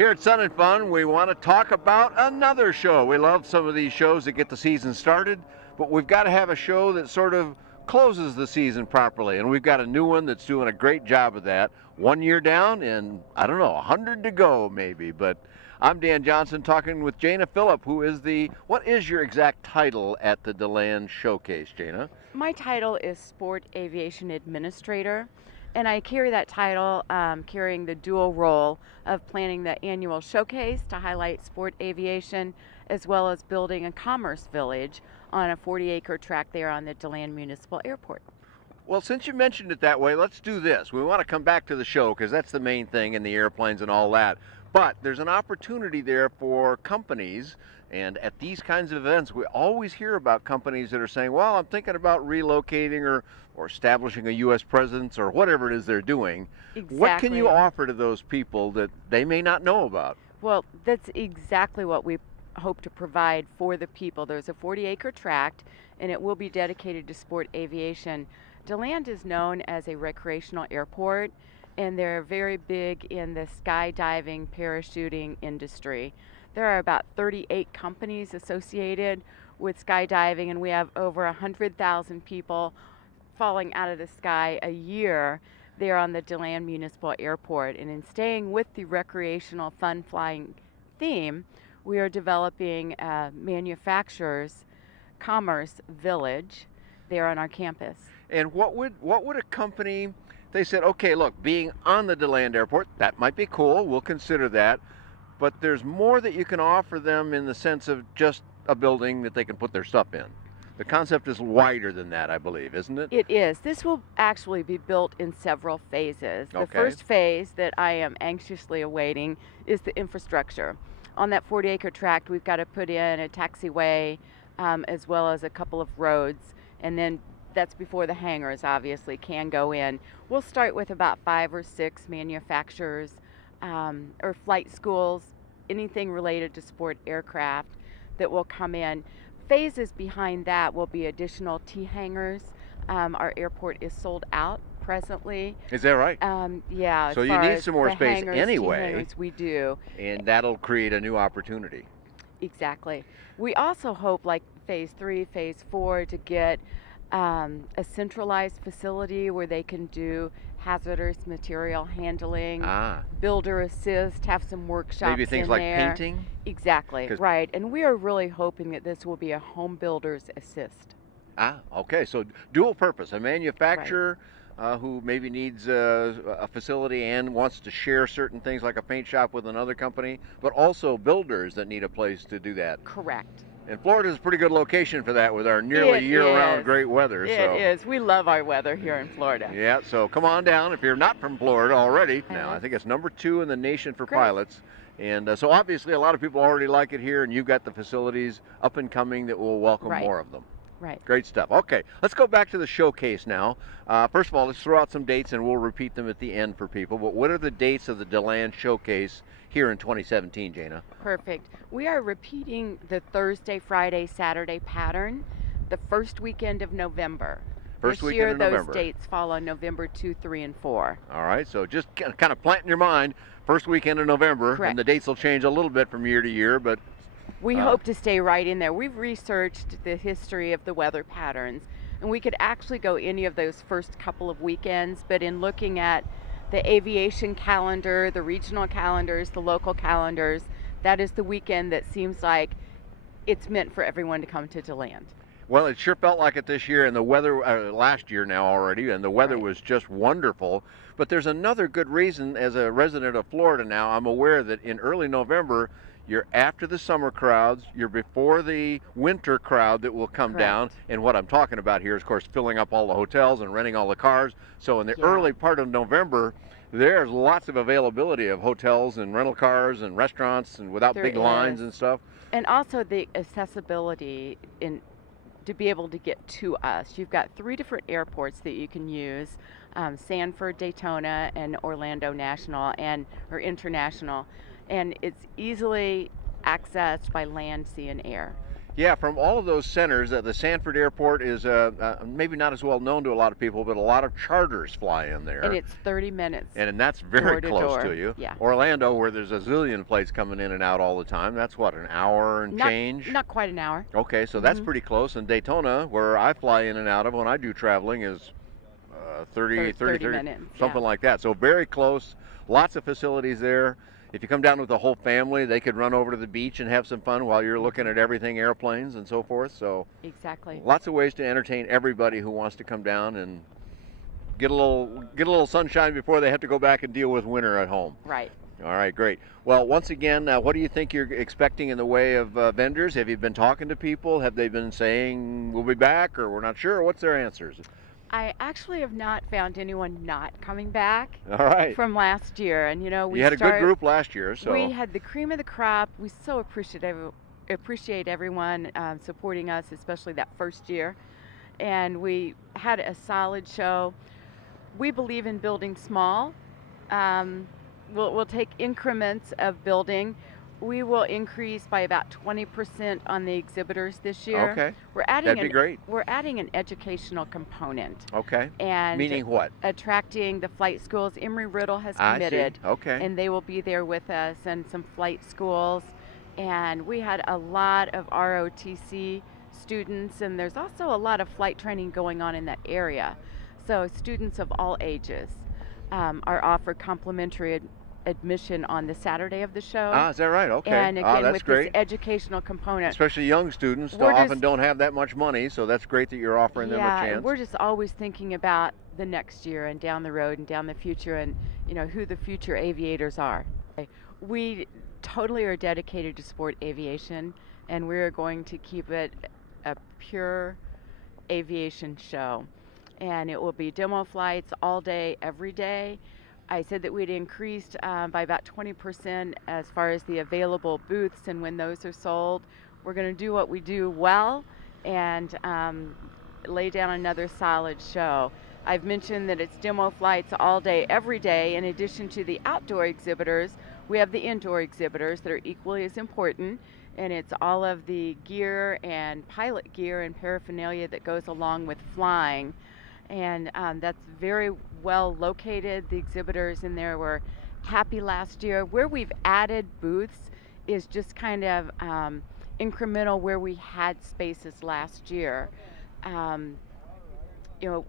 Here at Sun and Fun, we want to talk about another show. We love some of these shows that get the season started, but we've got to have a show that sort of closes the season properly, and we've got a new one that's doing a great job of that. 1 year down and, I don't know, 100 to go maybe, but I'm Dan Johnson talking with Jana Filip, who is what is your exact title at the DeLand Showcase, Jana? My title is Sport Aviation Administrator, and I carry that title carrying the dual role of planning the annual showcase to highlight sport aviation, as well as building a commerce village on a 40-acre tract there on the DeLand Municipal Airport. Well, since you mentioned it that way, let's do this. We want to come back to the show because that's the main thing, and the airplanes and all that. But there's an opportunity there for companies, and at these kinds of events, we always hear about companies that are saying, well, I'm thinking about relocating or establishing a U.S. presence or whatever it is they're doing. Exactly. What can you offer to those people that they may not know about? Well, that's exactly what we hope to provide for the people. There's a 40-acre tract, and it will be dedicated to sport aviation. DeLand is known as a recreational airport, and they're very big in the skydiving, parachuting industry. There are about 38 companies associated with skydiving, and we have over 100,000 people falling out of the sky a year there on the DeLand Municipal Airport. And in staying with the recreational fun flying theme, we are developing a manufacturer's commerce village there on our campus. And what would a company, they said, okay, look, being on the DeLand Airport, that might be cool, we'll consider that, but there's more that you can offer them in the sense of just a building that they can put their stuff in. The concept is wider than that, I believe, isn't it? It is. This will actually be built in several phases. Okay. The first phase that I am anxiously awaiting is the infrastructure. On that 40-acre tract, we've got to put in a taxiway as well as a couple of roads, and then that's before the hangars obviously can go in. We'll start with about 5 or 6 manufacturers or flight schools, anything related to sport aircraft that will come in. Phases behind that will be additional T-hangars. Our airport is sold out presently. Is that right? Yeah. So you need some more space anyway. T-hangars, we do. And that'll create a new opportunity. Exactly. We also hope, like phase 3, phase 4, to get a centralized facility where they can do hazardous material handling, builder assist, have some workshops. Maybe things like there. painting? Exactly, right. And we are really hoping that this will be a home builder's assist. Okay, so dual purpose, a manufacturer who maybe needs a facility and wants to share certain things like a paint shop with another company, but also builders that need a place to do that. Correct. And Florida's a pretty good location for that with our nearly year-round great weather. It is. We love our weather here in Florida. Yeah, so come on down if you're not from Florida already. Now, I think it's number 2 in the nation for pilots. And so obviously a lot of people already like it here, and you've got the facilities up and coming that will welcome more of them. Right. Great stuff. Okay, let's go back to the showcase now. First of all, let's throw out some dates, and we'll repeat them at the end for people. But what are the dates of the DeLand Showcase here in 2017, Jana? Perfect. We are repeating the Thursday, Friday, Saturday pattern the first weekend of November. This year, those dates fall on November 2, 3, and 4. All right, so just kind of plant in your mind, first weekend of November. Correct. And the dates will change a little bit from year to year, but we hope to stay right in there. We've researched the history of the weather patterns, and we could actually go any of those first couple of weekends, but in looking at the aviation calendar, the regional calendars, the local calendars, that is the weekend that seems like it's meant for everyone to come to DeLand. Well, it sure felt like it this year, and the weather last year now already, and the weather was just wonderful. But there's another good reason. As a resident of Florida now, I'm aware that in early November, you're after the summer crowds, you're before the winter crowd that will come down. And what I'm talking about here is, of course, filling up all the hotels and renting all the cars. So in the early part of November, there's lots of availability of hotels and rental cars and restaurants and without big lines and stuff. And also the accessibility to be able to get to us. You've got 3 different airports that you can use, Sanford, Daytona, and Orlando National or International. And it's easily accessed by land, sea, and air. Yeah, from all of those centers, the Sanford Airport is maybe not as well known to a lot of people, but a lot of charters fly in there. And it's 30 minutes. And that's very door to close door. to you. Yeah. Orlando, where there's a zillion planes coming in and out all the time, that's what, an hour and change? Not quite an hour. Okay, so that's pretty close. And Daytona, where I fly in and out of when I do traveling, is 30 minutes. Something like that. So very close. Lots of facilities there. If you come down with the whole family, they could run over to the beach and have some fun while you're looking at everything, airplanes and so forth. So exactly. Lots of ways to entertain everybody who wants to come down and get a little sunshine before they have to go back and deal with winter at home. Right. All right, great. Well, once again, what do you think you're expecting in the way of vendors? Have you been talking to people? Have they been saying we'll be back, or we're not sure? What's their answers? I actually have not found anyone not coming back. All right. From last year, and we had a good group last year, so we had the cream of the crop. We so appreciate everyone supporting us, especially that first year, and we had a solid show. We believe in building small. We'll take increments of building. We will increase by about 20% on the exhibitors this year. Okay. That'd be great. We're adding an educational component. Okay. And meaning what? Attracting the flight schools. Embry-Riddle has committed. I see. Okay. And they will be there with us, and some flight schools. And we had a lot of ROTC students, and there's also a lot of flight training going on in that area. So students of all ages are offered complimentary admission on the Saturday of the show. Is that right? Okay. And again, that's with great. this educational component. Especially young students often don't have that much money, so that's great that you're offering them a chance. Yeah, we're just always thinking about the next year and down the road and down the future, and who the future aviators are. We totally are dedicated to sport aviation, and we're going to keep it a pure aviation show. And it will be demo flights all day, every day. I said that we'd increased by about 20% as far as the available booths, and when those are sold, we're going to do what we do well and lay down another solid show. I've mentioned that it's demo flights all day, every day. In addition to the outdoor exhibitors, we have the indoor exhibitors that are equally as important, and it's all of the gear and pilot gear and paraphernalia that goes along with flying. And that's very well located. The exhibitors in there were happy last year. Where we've added booths is just kind of incremental where we had spaces last year.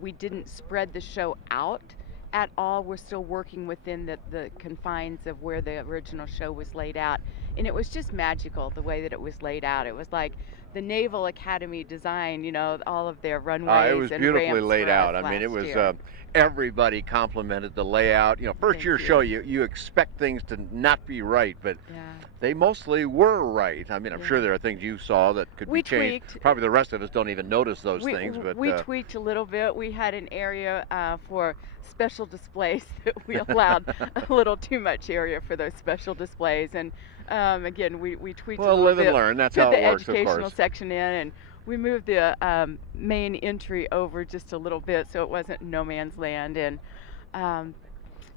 We didn't spread the show out at all. We're still working within the confines of where the original show was laid out. And it was just magical the way that it was laid out. It was like the Naval Academy design, all of their runways. It was and beautifully ramps laid out. last It was year. Everybody complimented the layout. First Thank year you. show, you expect things to not be right, but Yeah. they mostly were right. I'm Yeah. sure there are things you saw that could We be changed. tweaked. Probably the rest of us don't even notice those things. But we tweaked a little bit. We had an area for special displays that we allowed a little too much area for those special displays. And again, we tweaked a little live bit. and learn. That's Put how the it works, of educational course. section in, and we moved the main entry over just a little bit so it wasn't no man's land. And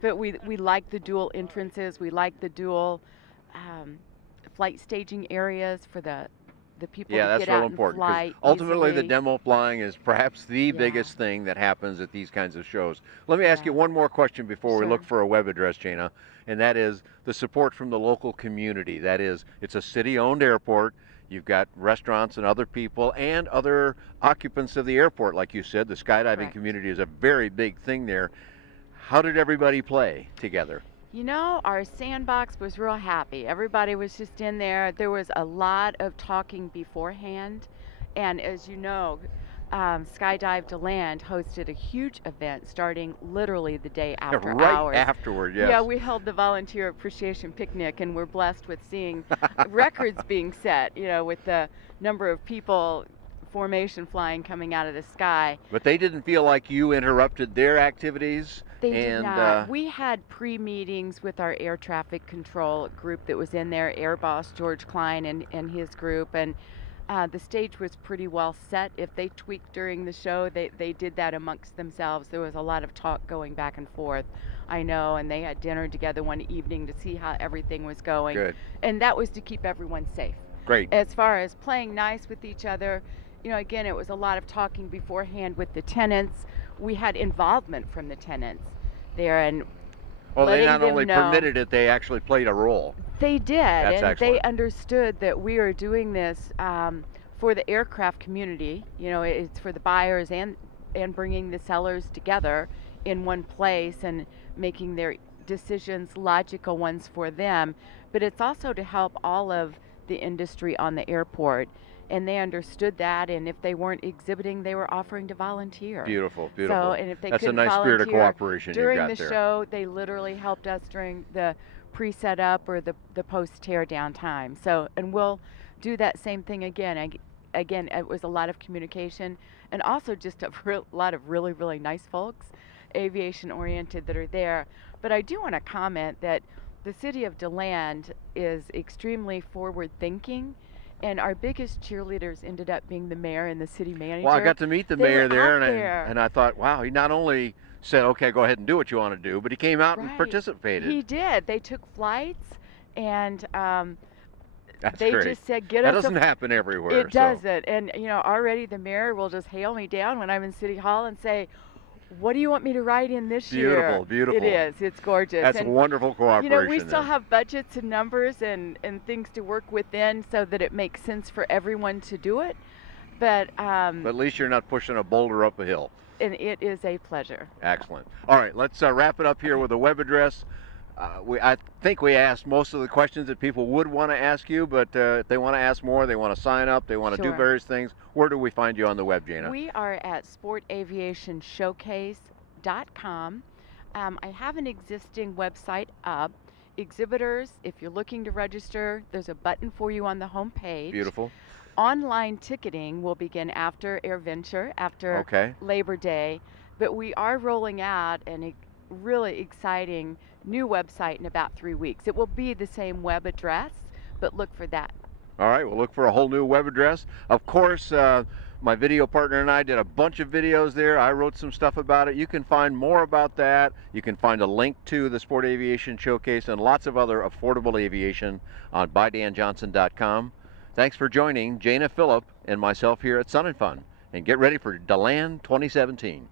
but we like the dual entrances. We like the dual flight staging areas for the people Yeah, to that's get real out important. and 'Cause fly ultimately, the easily. demo flying is perhaps the Yeah. biggest thing that happens at these kinds of shows. Let me ask you one more question before we Sure. look for a web address, Jana, and that is the support from the local community. That is, it's a city-owned airport. You've got restaurants and other people and other occupants of the airport, like you said. The skydiving Correct. community is a very big thing there. How did everybody play together? Our sandbox was real happy. Everybody was just in there. There was a lot of talking beforehand. And as you know, Skydive DeLand hosted a huge event starting literally the day after right hours. afterward, yes. Yeah, we held the volunteer appreciation picnic, and we're blessed with seeing records being set, with the number of people, formation flying coming out of the sky. But they didn't feel like you interrupted their activities? They did and, not. We had pre-meetings with our air traffic control group that was in there, Air Boss George Klein and his group, and the stage was pretty well set. If they tweaked during the show, they did that amongst themselves. There was a lot of talk going back and forth, I know, and they had dinner together one evening to see how everything was going. Good. And that was to keep everyone safe. Great. As far as playing nice with each other, you know, again, it was a lot of talking beforehand with the tenants. We had involvement from the tenants there, and Well, they letting not them only know permitted it, they actually played a role. they did, That's and excellent. they understood that we are doing this for the aircraft community. You know, it's for the buyers and bringing the sellers together in one place and making their decisions logical ones for them. But it's also to help all of the industry on the airport. And they understood that, and if they weren't exhibiting, they were offering to volunteer. Beautiful, beautiful. So, and if they That's a couldn't nice spirit of volunteer cooperation during you've got the there. show, they literally helped us during the pre-setup or the post tear down time. So, and we'll do that same thing again. Again, it was a lot of communication, and also just a lot of really, really nice folks, aviation oriented, that are there. But I do want to comment that the city of DeLand is extremely forward thinking, and our biggest cheerleaders ended up being the mayor and the city manager. Well, I got to meet the They were mayor there, out and there. I thought, wow, he not only said, okay, go ahead and do what you want to do, but he came out and Right. participated. He did. They took flights, and That's they great. just said, "Get That us." doesn't happen everywhere. It doesn't, and you know, already the mayor will just hail me down when I'm in City Hall and say, "What do you want me to write in this year?" Beautiful, beautiful. It is. It's gorgeous. That's and, wonderful cooperation. you know, we still there. have budgets and numbers and things to work within so that it makes sense for everyone to do it. But at least you're not pushing a boulder up a hill. and it is a pleasure. Excellent. All right, let's wrap it up here with a web address. I think we asked most of the questions that people would want to ask you, but if they want to ask more, they want to sign up, they want to do Sure. various things, where do we find you on the web, Jana? We are at sportaviationshowcase.com. I have an existing website up. Exhibitors, if you're looking to register, there's a button for you on the home page. Beautiful. Online ticketing will begin after AirVenture, after Okay. Labor Day, but we are rolling out a really exciting new website in about 3 weeks. It will be the same web address, but look for that. All right, we'll look for a whole new web address. Of course, my video partner and I did a bunch of videos there. I wrote some stuff about it. You can find more about that. You can find a link to the Sport Aviation Showcase and lots of other affordable aviation on bydanjohnson.com. Thanks for joining Jana, Filip, and myself here at Sun and Fun. And get ready for DeLand 2017.